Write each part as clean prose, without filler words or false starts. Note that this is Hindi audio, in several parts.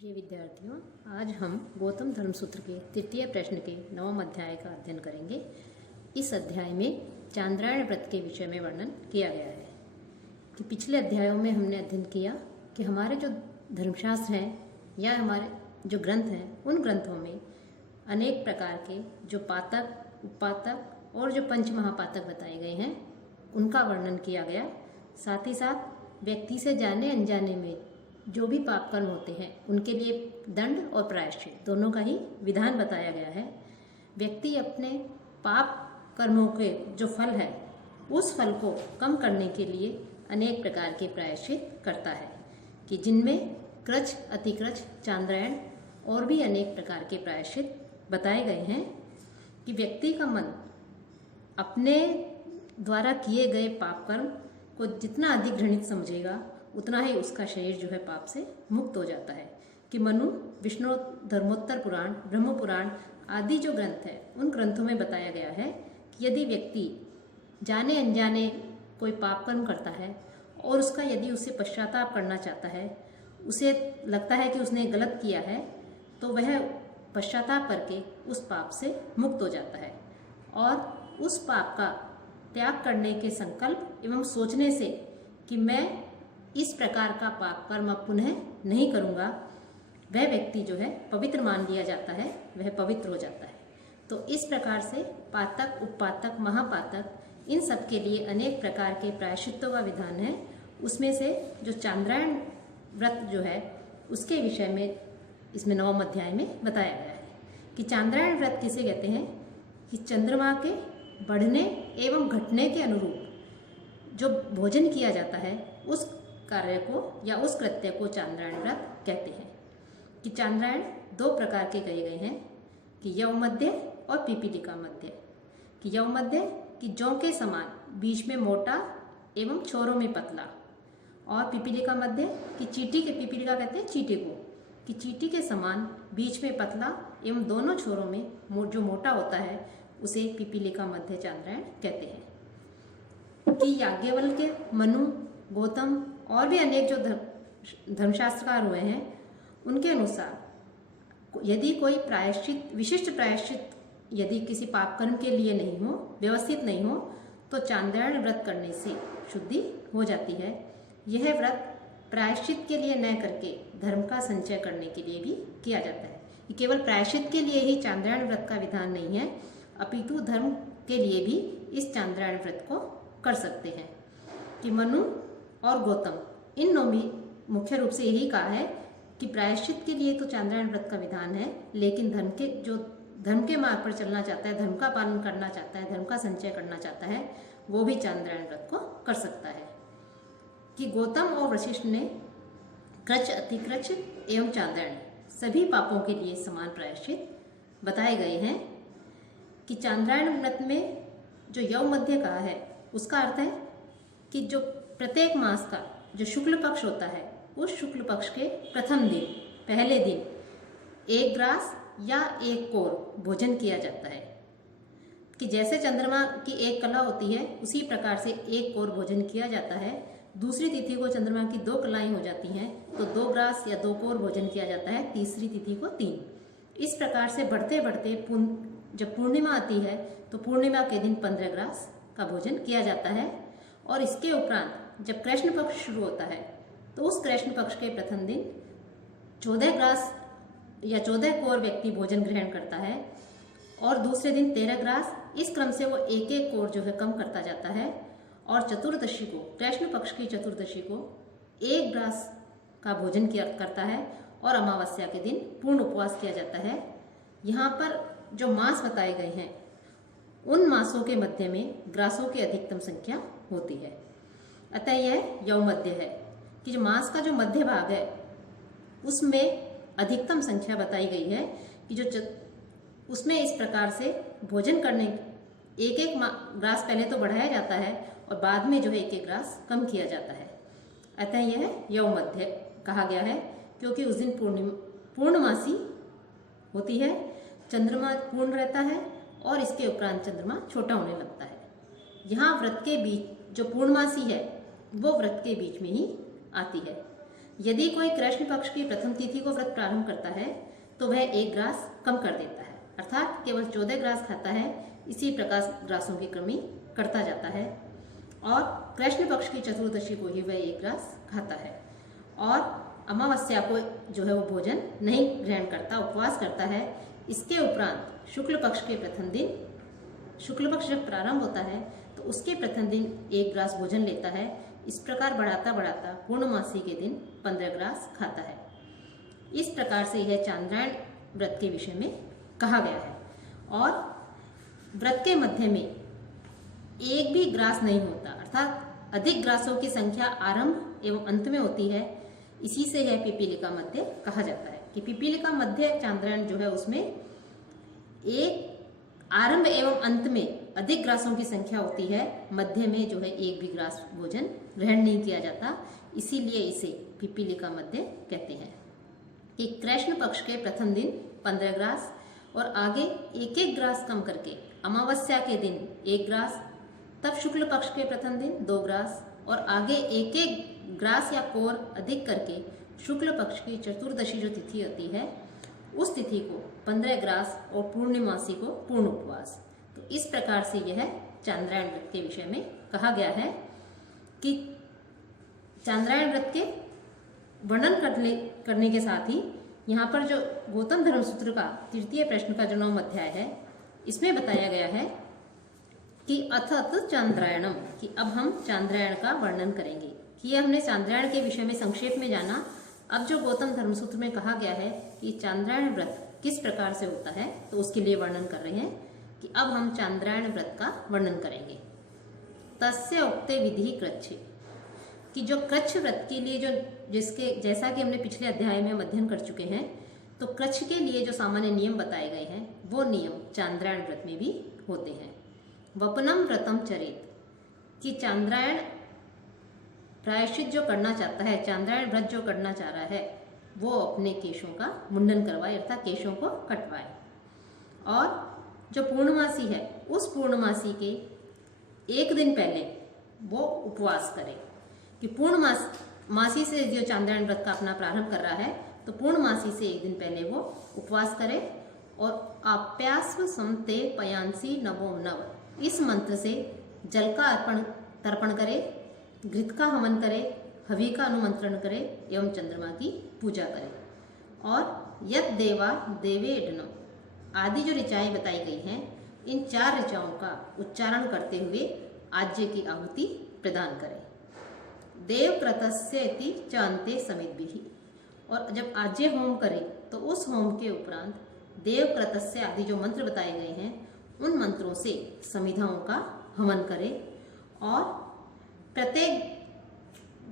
प्रिय विद्यार्थियों, आज हम गौतम धर्मसूत्र के तृतीय प्रश्न के 9वें अध्याय का अध्ययन करेंगे। इस अध्याय में चांद्रायण व्रत के विषय में वर्णन किया गया है कि पिछले अध्यायों में हमने अध्ययन किया कि हमारे जो धर्मशास्त्र हैं या हमारे जो ग्रंथ हैं, उन ग्रंथों में अनेक प्रकार के जो पातक, उपपातक और जो पंच महापातक बताए गए हैं, उनका वर्णन किया गया। साथ ही साथ व्यक्ति से जाने अनजाने में जो भी पाप कर्म होते हैं उनके लिए दंड और प्रायश्चित दोनों का ही विधान बताया गया है। व्यक्ति अपने पाप कर्मों के जो फल है उस फल को कम करने के लिए अनेक प्रकार के प्रायश्चित करता है कि जिनमें कृच, अतिकृच, चांद्रायण और भी अनेक प्रकार के प्रायश्चित बताए गए हैं कि व्यक्ति का मन अपने द्वारा किए गए पाप कर्म को जितना अधिक घृणित समझेगा उतना ही उसका शरीर जो है पाप से मुक्त हो जाता है। कि मनु, विष्णु धर्मोत्तर पुराण, ब्रह्म पुराण आदि जो ग्रंथ है उन ग्रंथों में बताया गया है कि यदि व्यक्ति जाने अनजाने कोई पाप कर्म करता है और उसका यदि उससे पश्चाताप करना चाहता है, उसे लगता है कि उसने गलत किया है, तो वह पश्चाताप करके उस पाप से मुक्त हो जाता है और उस पाप का त्याग करने के संकल्प एवं सोचने से कि मैं इस प्रकार का पाप कर्म अब पुनः नहीं करूँगा, वह व्यक्ति जो है पवित्र मान लिया जाता है, वह पवित्र हो जाता है। तो इस प्रकार से पातक, उपपातक, महापातक इन सब के लिए अनेक प्रकार के प्रायश्चित्तों का विधान है। उसमें से जो चांद्रायण व्रत जो है उसके विषय में इसमें 9वें अध्याय में बताया गया है कि चांद्रायण व्रत किसे कहते हैं कि चंद्रमा के बढ़ने एवं घटने के अनुरूप जो भोजन किया जाता है उस कार्य को या उस कृत्य को चांद्रायण व्रत कहते हैं। कि चांद्रायण दो प्रकार के कहे गए हैं कि यव मध्य और पिपीलिका मध्य। कि यव मध्य कि जौ के समान बीच में मोटा एवं छोरों में पतला, और पिपीलिका मध्य कि चींटी के, पिपीलिका कहते हैं चींटी को, कि चींटी के समान बीच में पतला एवं दोनों छोरों में जो मोटा होता है उसे पिपीलिका मध्य चांद्रायण कहते हैं। कि याज्ञवल्क्य, मनु, गौतम और भी अनेक जो धर्मशास्त्रकार हुए हैं उनके अनुसार यदि कोई प्रायश्चित, विशिष्ट प्रायश्चित यदि किसी पाप कर्म के लिए नहीं हो, व्यवस्थित नहीं हो, तो चांद्रायण व्रत करने से शुद्धि हो जाती है। यह व्रत प्रायश्चित के लिए न करके धर्म का संचय करने के लिए भी किया जाता है। ये केवल प्रायश्चित के लिए ही चांद्रायण व्रत का विधान नहीं है, अपितु धर्म के लिए भी इस चांद्रायण व्रत को कर सकते हैं। कि मनु और गौतम इन नौमी मुख्य रूप से यही कहा है कि प्रायश्चित के लिए तो चांद्रायण व्रत का विधान है, लेकिन धर्म के मार्ग पर चलना चाहता है, धर्म का पालन करना चाहता है, धर्म का संचय करना चाहता है, वो भी चांद्रायण व्रत को कर सकता है। कि गौतम और वशिष्ठ ने कृच, अतिकृच एवं चांद्रायण सभी पापों के लिए समान प्रायश्चित बताए गए हैं। कि चांद्रायण व्रत में जो यव मध्य कहा है उसका अर्थ है कि जो प्रत्येक मास का जो शुक्ल पक्ष होता है उस शुक्ल पक्ष के प्रथम दिन, पहले दिन एक ग्रास या एक कोर भोजन किया जाता है। कि जैसे चंद्रमा की एक कला होती है उसी प्रकार से एक कोर भोजन किया जाता है। दूसरी तिथि को चंद्रमा की 2 कलाएं हो जाती हैं तो 2 ग्रास या 2 कोर भोजन किया जाता है, तीसरी तिथि को 3। इस प्रकार से बढ़ते बढ़ते जब पूर्णिमा आती है तो पूर्णिमा के दिन 15 ग्रास का भोजन किया जाता है। और इसके उपरांत जब कृष्ण पक्ष शुरू होता है तो उस कृष्ण पक्ष के प्रथम दिन 14 ग्रास या 14 कोर व्यक्ति भोजन ग्रहण करता है और दूसरे दिन 13 ग्रास। इस क्रम से वो एक एक कोर जो है कम करता जाता है और चतुर्दशी को, कृष्ण पक्ष की चतुर्दशी को 1 ग्रास का भोजन किया करता है और अमावस्या के दिन पूर्ण उपवास किया जाता है। यहाँ पर जो मास बताए गए हैं उन मासों के मध्य में ग्रासों की अधिकतम संख्या होती है, अतः यह यव मध्य है। कि जो मास का जो मध्य भाग है उसमें अधिकतम संख्या बताई गई है कि जो उसमें इस प्रकार से भोजन करने एक एक ग्रास पहले तो बढ़ाया जाता है और बाद में जो है एक एक ग्रास कम किया जाता है, अतः यह यव मध्य कहा गया है। क्योंकि उस दिन पूर्णमासी होती है, चंद्रमा पूर्ण रहता है और इसके उपरांत चंद्रमा छोटा होने लगता है। यहाँ व्रत के बीच जो पूर्णमासी है वो व्रत के बीच में ही आती है। यदि कोई कृष्ण पक्ष की प्रथम तिथि को व्रत प्रारंभ करता है तो वह 1 ग्रास कम कर देता है, अर्थात केवल 14 ग्रास खाता है। इसी प्रकार ग्रासों की कमी करता जाता है और कृष्ण पक्ष की चतुर्दशी को ही वह 1 ग्रास खाता है और अमावस्या को जो है वो भोजन नहीं ग्रहण करता, उपवास करता है। इसके उपरांत शुक्ल पक्ष के प्रथम दिन, शुक्ल पक्ष जब प्रारंभ होता है तो उसके प्रथम दिन 1 ग्रास भोजन लेता है। इस प्रकार बढ़ाता बढ़ाता पूर्णमासी के दिन 15 ग्रास खाता है। इस प्रकार से यह चांद्रायण व्रत के विषय में कहा गया है और व्रत के मध्य में एक भी ग्रास नहीं होता, अर्थात अधिक ग्रासों की संख्या आरंभ एवं अंत में होती है। इसी से यह पिपीलिका मध्य कहा जाता है कि पिपीलिका मध्य चांद्रायण जो है उसमें एक आरंभ एवं अंत में अधिक ग्रासों की संख्या होती है, मध्य में जो है एक भी ग्रास भोजन ग्रहण नहीं किया जाता, इसीलिए इसे पिपीलिका मध्य कहते हैं। कि कृष्ण पक्ष के प्रथम दिन 15 ग्रास और आगे एक एक ग्रास कम करके अमावस्या के दिन 1 ग्रास, तब शुक्ल पक्ष के प्रथम दिन 2 ग्रास और आगे एक एक ग्रास या कोर अधिक करके शुक्ल पक्ष की चतुर्दशी जो तिथि होती है उस तिथि को 15 ग्रास और पूर्णिमासी को पूर्ण उपवास। तो इस प्रकार से यह चांद्रायण व्रत के विषय में कहा गया है कि चांद्रायण व्रत के वर्णन करने के साथ ही यहाँ पर जो गौतम धर्म सूत्र का तृतीय प्रश्न का जो 9वां अध्याय है इसमें बताया गया है कि अथ चांद्रायणम, कि अब हम चांद्रायण का वर्णन करेंगे। कि ये हमने चांद्रायण के विषय में संक्षेप में जाना। अब जो गौतम धर्म सूत्र में कहा गया है कि चांद्रायण व्रत किस प्रकार से होता है तो उसके लिए वर्णन कर रहे हैं कि अब हम चांद्रायण व्रत का वर्णन करेंगे। तस्य उक्ते विधि कृच्छ, कि जो कृच्छ व्रत के लिए जो जिसके जैसा कि हमने पिछले अध्याय में अध्ययन कर चुके हैं, तो कृच्छ के लिए जो सामान्य नियम बताए गए हैं वो नियम चांद्रायण व्रत में भी होते हैं। वपनम व्रतम चरेत, कि चांद्रायण प्रायश्चित जो करना चाहता है, चांद्रायण व्रत जो करना चाह रहा है वो अपने केशों का मुंडन करवाए, अर्थात केशों को कटवाए। और जो पूर्णमासी है उस पूर्णमासी के एक दिन पहले वो उपवास करे। कि पूर्णमासी से जो चांद्रायण व्रत का अपना प्रारंभ कर रहा है तो पूर्णमासी से एक दिन पहले वो उपवास करे और आप्यास्व समते पयांसी नवो नव, इस मंत्र से जल का तर्पण करे, घृत का हवन करे, हवि का अनुमंत्रण करे एवं चंद्रमा की पूजा करे। और यद देवा देवेडनम आदि जो ऋचाएं बताई गई हैं, इन 4 ऋचाओं का उच्चारण करते हुए आज्य की आहुति प्रदान करें। देवक्रतस्येति चांते समिद्भिः, और जब आज्य होम करें तो उस होम के उपरांत देवक्रतस्य आदि जो मंत्र बताए गए हैं उन मंत्रों से समिधाओं का हवन करें। और प्रत्येक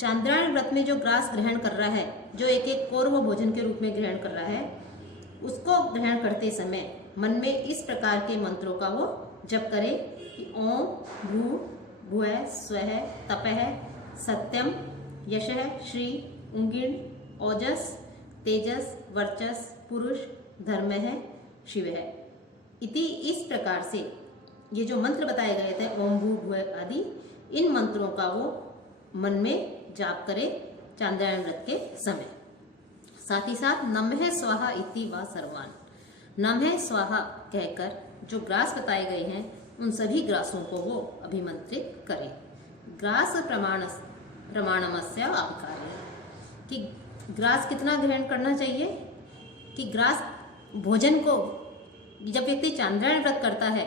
चांद्रायण व्रत में जो ग्रास ग्रहण कर रहा है, जो एक एक कोर वो भोजन के रूप में ग्रहण कर रहा है, उसको ग्रहण करते समय मन में इस प्रकार के मंत्रों का वो जप करे कि ओम भू भुवः स्वः तपः सत्यम यशः श्री उंगिण ओजस तेजस वर्चस पुरुष धर्मः शिवः इति। इस प्रकार से ये जो मंत्र बताए गए थे ओम भू भुवः आदि, इन मंत्रों का वो मन में जाप करे चांद्रायण व्रत के समय। साथ ही साथ नमः स्वाहा इति वा सर्वान, नमः स्वाहा कहकर जो ग्रास बताए गए हैं उन सभी ग्रासों को वो अभिमंत्रित करे। ग्रास प्रमाणमस्य अभिकार्य, कि ग्रास कितना ग्रहण करना चाहिए, कि ग्रास भोजन को जब व्यक्ति चांद्रायण व्रत करता है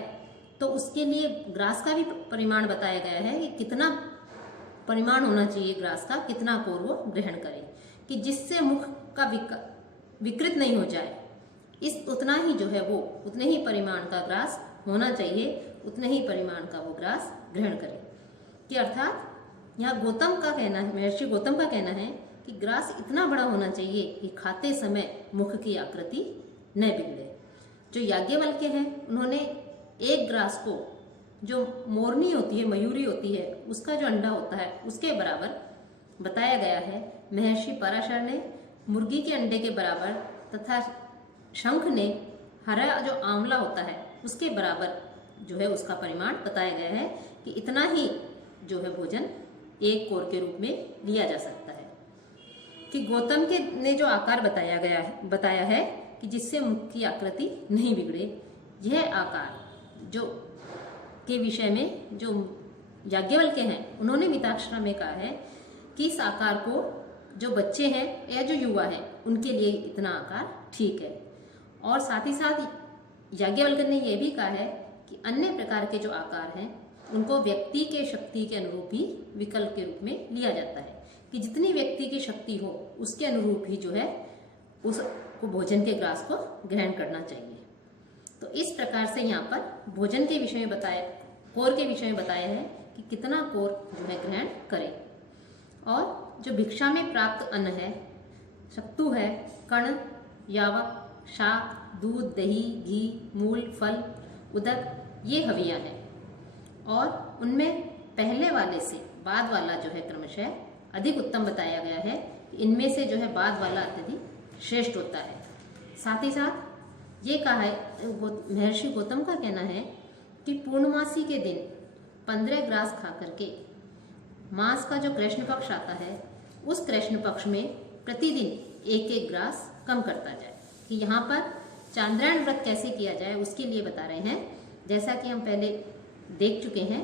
तो उसके लिए ग्रास का भी परिमाण बताया गया है कि कितना परिमाण होना चाहिए ग्रास का, कितना कोर वो ग्रहण करे, कि जिससे मुख का विकृत नहीं हो जाए। इस उतना ही जो है वो उतने ही परिमाण का ग्रास होना चाहिए, उतने ही परिमाण का वो ग्रास ग्रहण करे। कि अर्थात यहाँ गौतम का कहना है, महर्षि गौतम का कहना है कि ग्रास इतना बड़ा होना चाहिए कि खाते समय मुख की आकृति न बिगड़े। जो याज्ञवल्क्य हैं उन्होंने एक ग्रास को, जो मोरनी होती है, मयूरी होती है, उसका जो अंडा होता है उसके बराबर बताया गया है। महर्षि पराशर ने मुर्गी के अंडे के बराबर तथा शंख ने हरा जो आंवला होता है उसके बराबर जो है उसका परिमाण बताया गया है कि इतना ही जो है भोजन एक कोर के रूप में लिया जा सकता है। कि गौतम के ने जो आकार बताया है कि जिससे मुख की आकृति नहीं बिगड़े, यह आकार जो के विषय में जो याज्ञवल्क्य हैं उन्होंने मिताक्षरा में कहा है कि इस आकार को जो बच्चे हैं या जो युवा है उनके लिए इतना आकार ठीक है। और साथ ही साथ याज्ञवल्क्य ने यह भी कहा है कि अन्य प्रकार के जो आकार हैं उनको व्यक्ति के शक्ति के अनुरूप ही विकल्प के रूप में लिया जाता है, कि जितनी व्यक्ति की शक्ति हो उसके अनुरूप ही जो है उसको भोजन के ग्रास को ग्रहण करना चाहिए। तो इस प्रकार से यहाँ पर भोजन के विषय में बताया, कोर के विषय में बताया है कि कितना कोर जो है ग्रहण करें। और जो भिक्षा में प्राप्त अन्न है, सत्तू है, कर्ण, यावक, शाक, दूध, दही, घी, मूल, फल, उदक, ये हवियां हैं। और उनमें पहले वाले से बाद वाला जो है क्रमशः अधिक उत्तम बताया गया है। इनमें से जो है बाद वाला अत्यधिक श्रेष्ठ होता है। साथ ही साथ ये कहा है, महर्षि गौतम का कहना है कि पूर्णमासी के दिन 15 ग्रास खा करके मास का जो कृष्ण पक्ष आता है उस कृष्ण पक्ष में प्रतिदिन एक एक ग्रास कम करता जाए। कि यहाँ पर चांद्रायण व्रत कैसे किया जाए उसके लिए बता रहे हैं। जैसा कि हम पहले देख चुके हैं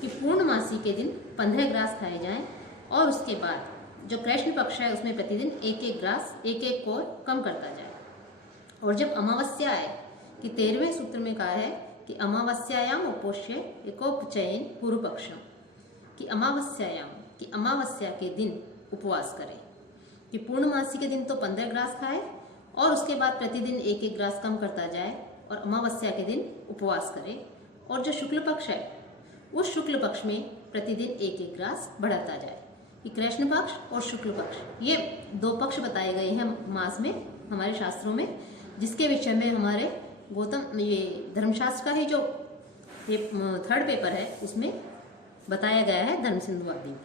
कि पूर्णमासी के दिन 15 ग्रास खाए जाएं और उसके बाद जो कृष्ण पक्ष है उसमें प्रतिदिन एक एक ग्रास, एक एक कोर कम करता जाए। और जब अमावस्या आए, कि 13वें सूत्र में कहा है कि अमावस्यायाम उपोष्य एकोपचयन पूर्व पक्षम, कि अमावस्या के दिन उपवास करें। कि पूर्णमासी के दिन तो 15 ग्रास खाए और उसके बाद प्रतिदिन एक एक ग्रास कम करता जाए और अमावस्या के दिन उपवास करे। और जो शुक्ल पक्ष है उस शुक्ल पक्ष में प्रतिदिन एक एक ग्रास बढ़ाता जाए। कि कृष्ण पक्ष और शुक्ल पक्ष, ये दो पक्ष बताए गए हैं मास में हमारे शास्त्रों में, जिसके विषय में हमारे गौतम ये धर्मशास्त्र का ही जो ये 3rd पेपर है उसमें बताया गया है धर्म सिंधु आदि में।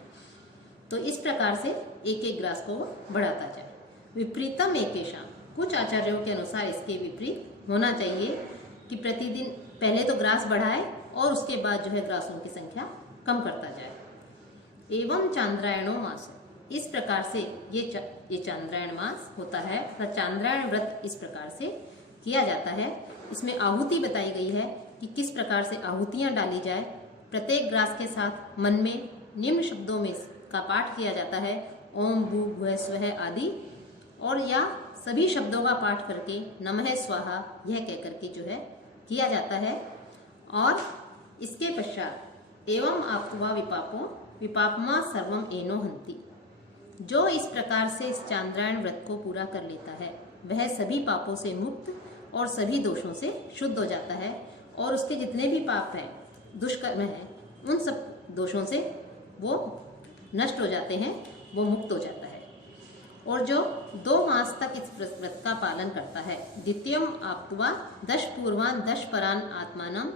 तो इस प्रकार से एक एक ग्रास को बढ़ाता जाए। विपरीतम एकेशाम, कुछ आचार्यों के अनुसार इसके विपरीत होना चाहिए कि प्रतिदिन पहले तो ग्रास बढ़ाए और उसके बाद जो है ग्रासों की संख्या कम करता जाए। एवं चांद्रायणो मास, इस प्रकार से ये चांद्रायण मास होता है। चांद्रायण व्रत इस प्रकार से किया जाता है। इसमें आहुति बताई गई है कि किस प्रकार से आहुतियां डाली जाए। प्रत्येक ग्रास के साथ मन में निम्न शब्दों में का पाठ किया जाता है, ओम भू भुव स्वः आदि, और या सभी शब्दों का पाठ करके नमः स्वाहा यह कह करके जो है किया जाता है। और इसके पश्चात एवं आप्त्वा विपापमा सर्वम एनो हंति, जो इस प्रकार से इस चांद्रायण व्रत को पूरा कर लेता है वह सभी पापों से मुक्त और सभी दोषों से शुद्ध हो जाता है। और उसके जितने भी पाप हैं, दुष्कर्म हैं, उन सब दोषों से वो नष्ट हो जाते हैं, वो मुक्त हो जाता है। और जो 2 मास तक इस व्रत का पालन करता है, द्वितीयम आप्त्वा 10 पूर्वान 10 परान आत्मानम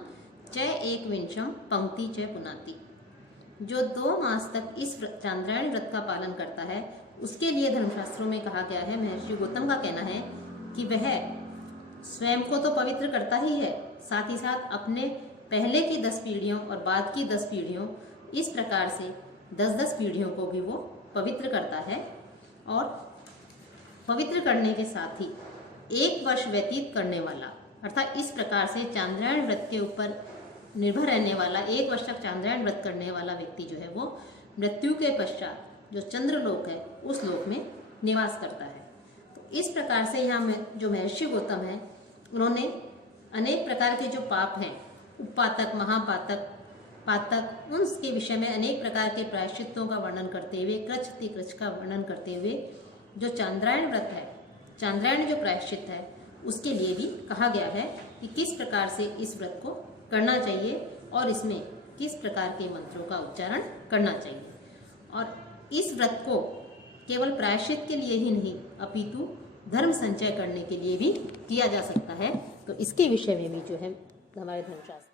च एकविंशम पंक्ति च पुनाति, जो 2 मास तक इस चांद्रायण व्रत का पालन करता है उसके लिए धर्मशास्त्रों में कहा गया है, महर्षि गौतम का कहना है कि वह स्वयं को तो पवित्र करता ही है, साथ ही साथ अपने पहले की 10 पीढ़ियों और बाद की 10 पीढ़ियों, इस प्रकार से 10-10 पीढ़ियों को भी वो पवित्र करता है। और पवित्र करने के साथ ही 1 वर्ष व्यतीत करने वाला, अर्थात इस प्रकार से चांद्रायण व्रत के ऊपर निर्भर रहने वाला 1 वर्ष तक चांद्रायण व्रत करने वाला व्यक्ति जो है वो मृत्यु के पश्चात जो चंद्रलोक है उस लोक में निवास करता है। तो इस प्रकार से यहाँ जो महर्षि गौतम है उन्होंने अनेक प्रकार के जो पाप हैं, उपातक, महापातक, पातक, उनके विषय में अनेक प्रकार के प्रायश्चित्तों का वर्णन करते हुए, कृच का वर्णन करते हुए जो चांद्रायण व्रत है, चांद्रायण जो प्रायश्चित है उसके लिए भी कहा गया है कि किस प्रकार से इस व्रत को करना चाहिए और इसमें किस प्रकार के मंत्रों का उच्चारण करना चाहिए। और इस व्रत को केवल प्रायश्चित के लिए ही नहीं अपितु धर्म संचय करने के लिए भी किया जा सकता है। तो इसके विषय में भी जो है हमारे धर्मशास्त्र